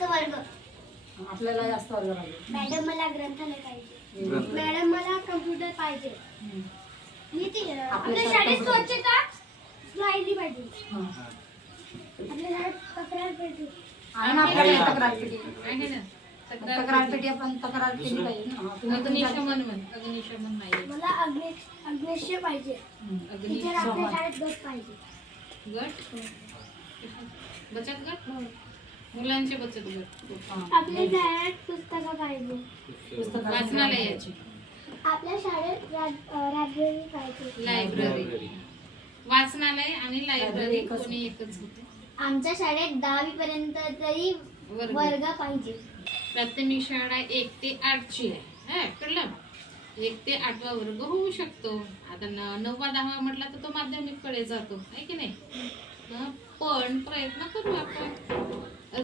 जास्त वर्ग. आपल्याला जास्त वर्ग पाहिजे. मॅडम मला ग्रंथालय पाहिजे. मॅडम मला कम्प्युटर पाहिजे. आपल्या शाळेत स्वच्छता राहिली पाहिजे. आपल्या शाळेत तक्रार पेटी आहे ना, आपल्याला तक्रार पेटी. आहे ना तक्रार पेटी आपण तक्रार केली पाहिजे ना. तुम्ही अग्निशमन नाही. मला अग्निशय पाहिजे. टीचर आपल्या शाळेत गट पाहिजे. गट बचत गट मुलांचे बचत गट. आपल्या शाळेत पुस्तकं पाहिजे. वाचनालयाची आपल्या शाळेत लायब्ररी पाहिजे. लायब्ररी वाचनालय आणि लायब्ररी कोणी एकच होते. आमच्या शाळेत 10वी पर्यंत तरी वर्ग पाहिजे. प्राथमिक शाळा 1 ते 8 ची आहे. कळलं? 1 ते 8वा वर्ग होऊ शकतो. आता 9वा 10वा म्हटला तर तो माध्यमिक कडे जातो आहे की नाही. पण प्रयत्न करू आपण.